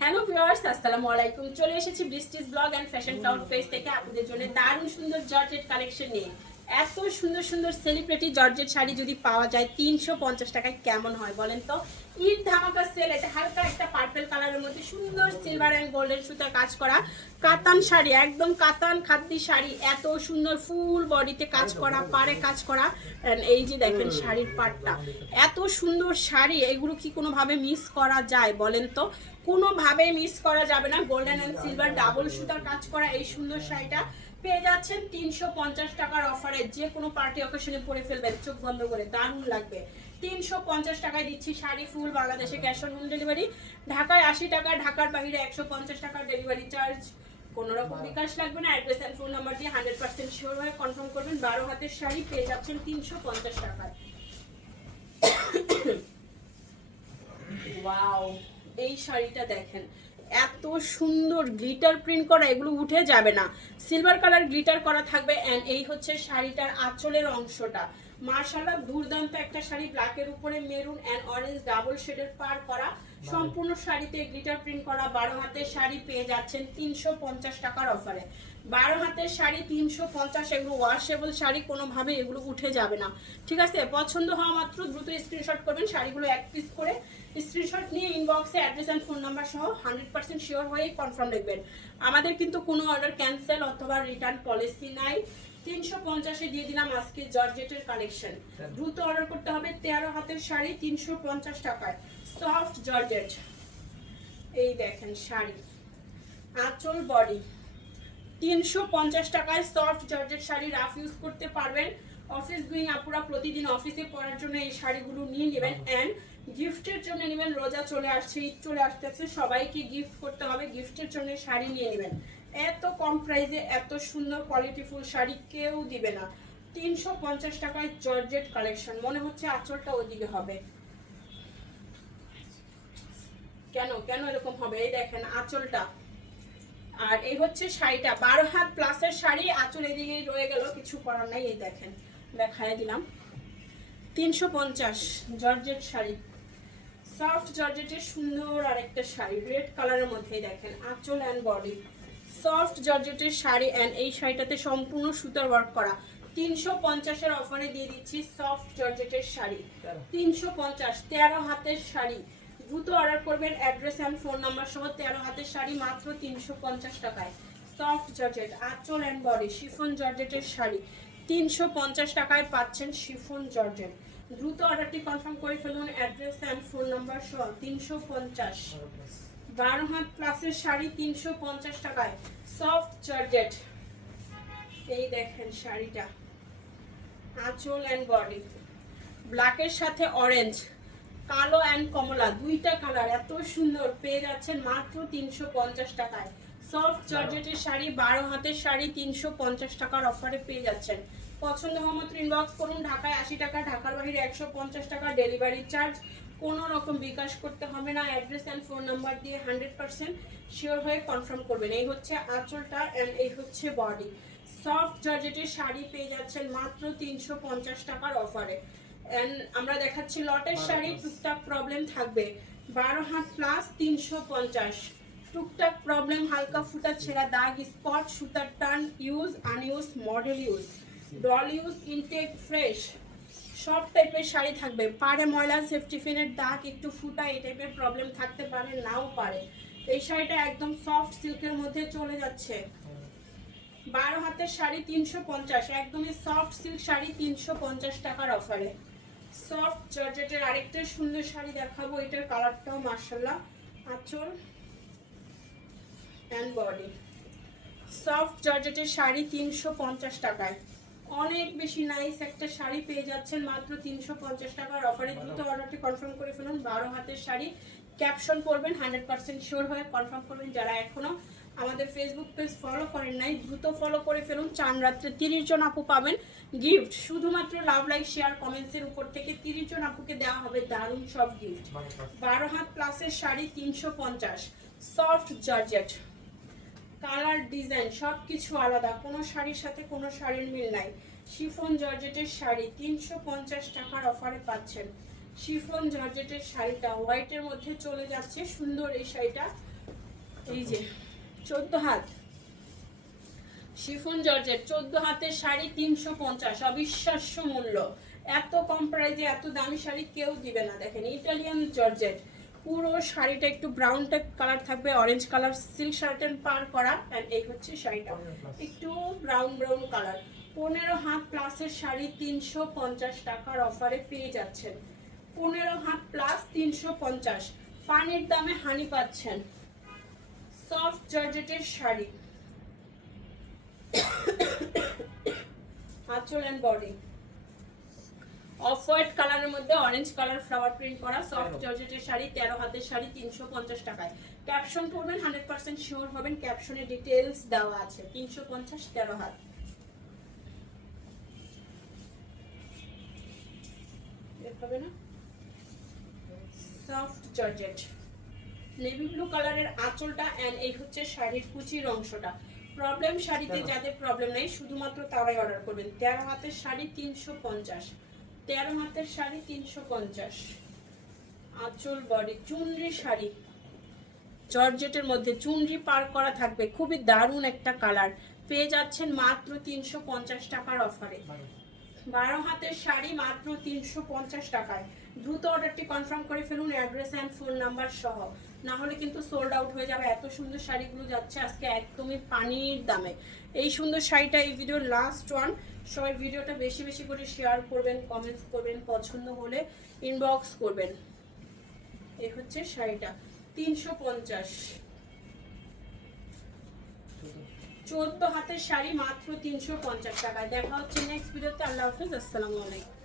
Hello viewers, আসসালামু আলাইকুম। চলে এসেছি বৃষ্টিস blog and fashion cloud face থেকে আপনাদের জন্য দারুণ সুন্দর জর্জেট কালেকশন নিয়ে। এত সুন্দর সুন্দর সেলিব্রিটি জর্জেট শাড়ি যদি পাওয়া যায়, তিনশো পঞ্চাশ টাকায় কেমন হয় বলেন তো? ঈদ ধামাকা সেল এটা হালকা একটা পার্পেল কালারের মধ্যে সুন্দর সিলভার অ্যান্ড গোল্ডেন সুতার কাজ করা। কাতান শাড়ি, একদম কাতান খাদ্যি শাড়ি, এত সুন্দর ফুল বডিতে কাজ করা পারে কাজ করা। এই যে দেখেন শাড়ির পাটটা, এত সুন্দর শাড়ি, এগুলো কি কোনোভাবে মিস করা যায় বলেন তো? কোনোভাবে মিস করা যাবে না গোল্ডেন অ্যান্ড সিলভার ডাবল সুতার কাজ করা এই সুন্দর শাড়িটা। পেয়ে যাচ্ছেন তিনশো পঞ্চাশ টাকার অফারে। যে কোনো পার্টি অকেশনে পরে ফেলবেন, চোখ বন্ধ করে, দারুণ লাগবে। তিনশো পঞ্চাশ টাকায় দিচ্ছি শাড়ি, ফুল, বাংলাদেশে ক্যাশ অন হোম ডেলিভারি ঢাকায় আশি টাকা, ঢাকার বাইরে একশো পঞ্চাশ টাকার ডেলিভারি চার্জ কোনো রকম বিকাশ লাগবে না অ্যাড্রেস অ্যান্ড ফোন নাম্বার দিয়ে হান্ড্রেড পার্সেন্ট শিওর হয়ে কনফার্ম করবেন, বারো হাতের শাড়ি পেয়ে যাচ্ছেন তিনশো পঞ্চাশ টাকায়। এই শাড়িটা দেখেন। এত সুন্দর গ্লিটার প্রিন্ট করা, এগুলো উঠে যাবে না। সিলভার কালার গ্লিটার করা থাকবে অ্যান্ড এই হচ্ছে শাড়িটার আঁচলের অংশটা। মার্শাল্লাহ দুর্দান্ত একটা শাড়ি ব্ল্যাকের উপরে মেরুন এন্ড অরেঞ্জ ডাবল শেডের পার করা। সম্পূর্ণ শাড়িতে গ্লিটার প্রিন্ট করা বারো হাতের শাড়ি পেয়ে যাচ্ছেন তিনশো পঞ্চাশ টাকার অফারে বারো হাতের শাড়ি তিনশো পঞ্চাশ এগুলো ওয়াশেবল শাড়ি কোনোভাবে এগুলো উঠে যাবে না। ঠিক আছে পছন্দ হওয়া মাত্র দ্রুত স্ক্রিনশট করবেন শাড়িগুলো এক পিস করে। স্ক্রিনশট নিয়ে ইনবক্সে অ্যাড্রেস অ্যান্ড ফোন নাম্বার সহ হান্ড্রেড পার্সেন্ট শিওর হয়ে কনফার্ম দেখবেন। আমাদের কিন্তু কোনো অর্ডার ক্যান্সেল অথবা রিটার্ন পলিসি নাই। তিনশো পঞ্চাশে দিয়ে দিলাম আজকে জর্জেটের কালেকশন দ্রুত অর্ডার করতে হবে তেরো হাতের শাড়ি তিনশো পঞ্চাশ টাকায়। Soft georgette. এই দেখেন শাড়ি। আঁচল বডি তিনশো পঞ্চাশ টাকায় soft georgette sari rough use করতে পারবেন। অফিস গুইং আপুরা প্রতিদিন অফিসে পরার জন্য এই শাড়িগুলো নিয়ে নেবেন। অ্যান্ড গিফটের জন্য নেবেন। রোজা চলে আসছে ঈদ চলে আসতেছে। সবাইকে গিফট করতে হবে। গিফটের জন্য শাড়ি নিয়ে নেবেন। এত কম প্রাইসে এত সুন্দর কোয়ালিটিফুল শাড়ি কেউ দিবে না। তিনশো পঞ্চাশ টাকায় জর্জেট কালেকশন। মনে হচ্ছে আঁচলটা ওদিকে হবে। কেন? কেন এরকম হবে? এই দেখেন আঁচলটা। আর এই হচ্ছে শাড়িটা। বারো হাত প্লাসের শাড়ি, আঁচল এদিকে রয়ে গেল, কিছু করার নাই, এই দেখেন। দেখায় দিলাম। তিনশো পঞ্চাশ জর্জেট শাড়ি। সফট জর্জেটের সুন্দর আরেকটা শাড়ি, রেড কালারের মধ্যেই দেখেন, আঁচল অ্যান্ড বডি সফট জর্জেটের শাড়ি অ্যান্ড এই শাড়িটাতে সম্পূর্ণ সুতার ওয়ার্ক করা। তিনশো পঞ্চাশের অফারে দিয়ে দিচ্ছি সফট জর্জেটের শাড়ি। তিনশো পঞ্চাশ তেরো হাতের শাড়ি। দ্রুত অর্ডার করবেন অ্যাড্রেস অ্যান্ড ফোন নাম্বার সহ তেরো হাতের শাড়ি মাত্র তিনশো পঞ্চাশ টাকায়। সফট জর্জেট আঁচল অ্যান্ড বডি শিফন জর্জেটের শাড়ি। তিনশো পঞ্চাশ টাকায় পাচ্ছেন শিফন জর্জেট। দ্রুত অর্ডারটি কনফার্ম করে ফেলুন অ্যাড্রেস অ্যান্ড ফোন নাম্বার সহ তিনশো পঞ্চাশ। বারো হাত প্লাসের শাড়ি তিনশো পঞ্চাশ টাকায়। সফট জর্জেট এই দেখেন শাড়িটা। আঁচল অ্যান্ড বডি ব্ল্যাকের সাথে অরেঞ্জ কালো অ্যান্ড কমলা। দুইটা কালার এত সুন্দর। পেয়ে যাচ্ছেন মাত্র তিনশো পঞ্চাশ টাকায়। সফট জর্জেটের শাড়ি বারো হাতের শাড়ি তিনশো পঞ্চাশ টাকার অফারে পেয়ে যাচ্ছেন। পছন্দ হওয়া মাত্র ইনবক্স করুন। ঢাকায় আশি টাকা, ঢাকার বাইরে একশো পঞ্চাশ টাকা ডেলিভারি চার্জ কোনো রকম বিকাশ করতে হবে না অ্যাড্রেস অ্যান্ড ফোন নাম্বার দিয়ে হান্ড্রেড পার্সেন্ট শিওর হয়ে কনফার্ম করবেন। এই হচ্ছে আঁচলটা অ্যান্ড এই হচ্ছে বডি সফট জর্জেটের শাড়ি পেয়ে যাচ্ছেন মাত্র তিনশো পঞ্চাশ টাকার অফারে অ্যান্ড আমরা দেখাচ্ছি লটের শাড়ি টুকটাক প্রবলেম থাকবে। বারো হাত প্লাস তিনশো পঞ্চাশ। টুকটাক প্রবলেম হালকা ফুটা ছেঁড়া দাগ স্পট সুতার টান use unuse model use doll use intact fresh সব টাইপের শাড়ি থাকবে। পারে ময়লা সেফটি ফিনের দাগ, একটু ফুটা, এই টাইপের প্রবলেম থাকতে পারে, নাও পারে। এই শাড়িটা একদম সফট সিল্কের মধ্যে চলে যাচ্ছে। বারো হাতের শাড়ি তিনশো পঞ্চাশ, একদমই সফট সিল্ক শাড়ি তিনশো পঞ্চাশ টাকার অফারে সফট জর্জেটের আরেকটা সুন্দর শাড়ি দেখাবো, এটার কালারটাও মার্শাল্লাহ আঁচল অ্যান্ড বডি সফট জর্জেটের শাড়ি তিনশো পঞ্চাশ টাকায়। অনেক বেশি নাইস একটা শাড়ি পেয়ে যাচ্ছেন মাত্র তিনশো পঞ্চাশ টাকার অফারে দ্রুত অর্ডারটি কনফার্ম করে ফেলুন। বারো হাতের শাড়ি। ক্যাপশন করবেন হান্ড্রেড পার্সেন্ট শিওর হয়ে কনফার্ম করবেন যারা এখনও আমাদের ফেসবুক পেজ ফলো করেন নাই দ্রুত ফলো করে ফেলুন। চান রাত্রে তিরিশ জন আপু পাবেন গিফট শুধুমাত্র লাভ লাইক শেয়ার কমেন্টসের উপর থেকে তিরিশ জন আপুকে দেওয়া হবে দারুণ সব গিফট বারো হাত প্লাসের শাড়ি তিনশো পঞ্চাশ। সফট জর্জেট কালার ডিজাইন সব কিছু আলাদা, কোনো শাড়ির সাথে কোনো শাড়ির মিল নাই। শিফন জর্জেটের শাড়ি তিনশো পঞ্চাশ টাকার অফারে পাচ্ছেন। শিফন জর্জেটের শাড়িটা হোয়াইটের মধ্যে চলে যাচ্ছে, সুন্দর এই শাড়িটা। এই যে, চোদ্দ হাত। শিফন জর্জের চোদ্দ হাতের শাড়ি তিনশো পঞ্চাশ, অবিশ্বাস্য মূল্য। এত কম প্রাইজে এত দামি শাড়ি কেউ দিবে না। দেখেন, ইটালিয়ান জর্জেট। পুরো শাড়িটা একটু ব্রাউন টাইপ কালার থাকবে অরেঞ্জ কালার সিল্ক শার্টেন পার করা অ্যান্ড এই হচ্ছে শাড়িটা। একটু ব্রাউন ব্রাউন কালার পনেরো হাত প্লাসের শাড়ি তিনশো পঞ্চাশ টাকার অফারে পেয়ে যাচ্ছেন। পনেরো হাত প্লাস তিনশো পঞ্চাশ। পানির দামে হানি পাচ্ছেন। সফট জর্জেটের শাড়ি। আঁচল অ্যান্ড বডি অফ হোয়াইট কালারের মধ্যে অরেঞ্জ কালার ফ্লাওয়ার প্রিন্ট করা সফট জর্জেটের শাড়ি তেরো হাতের শাড়ি তিনশো পঞ্চাশ টাকায়। ক্যাপশন পড়বেন হান্ড্রেড পার্সেন্ট শিওর হবেন ক্যাপশনে ডিটেলস দেওয়া আছে। তিনশো পঞ্চাশ তেরো হাত। হবে না? Soft georgette. নেভি ব্লু কালারের আঁচলটা অ্যান্ড এই হচ্ছে শাড়ির কুচির অংশটা। প্রবলেম শাড়িতে যাদের প্রবলেম নেই শুধুমাত্র তারাই অর্ডার করবেন। তেরো হাতের শাড়ি তিনশো পঞ্চাশ। তেরো হাতের শাড়ি তিনশো পঞ্চাশ। আঁচল বডি, চুনরি শাড়ি। জর্জেটের মধ্যে চুনরি পার করা থাকবে। খুবই দারুণ একটা কালার। পেয়ে যাচ্ছেন মাত্র তিনশো পঞ্চাশ টাকার অফারে। বারো হাতের শাড়ি মাত্র তিনশো পঞ্চাশ টাকায়। দ্রুত অর্ডারটি কনফার্ম করে ফেলুন অ্যাড্রেস অ্যান্ড ফোন নাম্বার সহ। না হলে কিন্তু সোল্ড আউট হয়ে যাবে। এত সুন্দর শাড়িগুলো যাচ্ছে আজকে একদমই পানির দামে। এই সুন্দর শাড়িটা এই ভিডিওর লাস্ট ওয়ান সবাই ভিডিওটা বেশি বেশি করে শেয়ার করবেন কমেন্টস করবেন, পছন্দ হলে ইনবক্স করবেন। এই হচ্ছে শাড়িটা। তিনশো পঞ্চাশ। চোদ্দ হাতের শাড়ি মাত্র তিনশো পঞ্চাশ টাকায়। দেখা হচ্ছে নেক্সট ভিডিওতে আল্লাহ হাফিজ। আসসালামু আলাইকুম।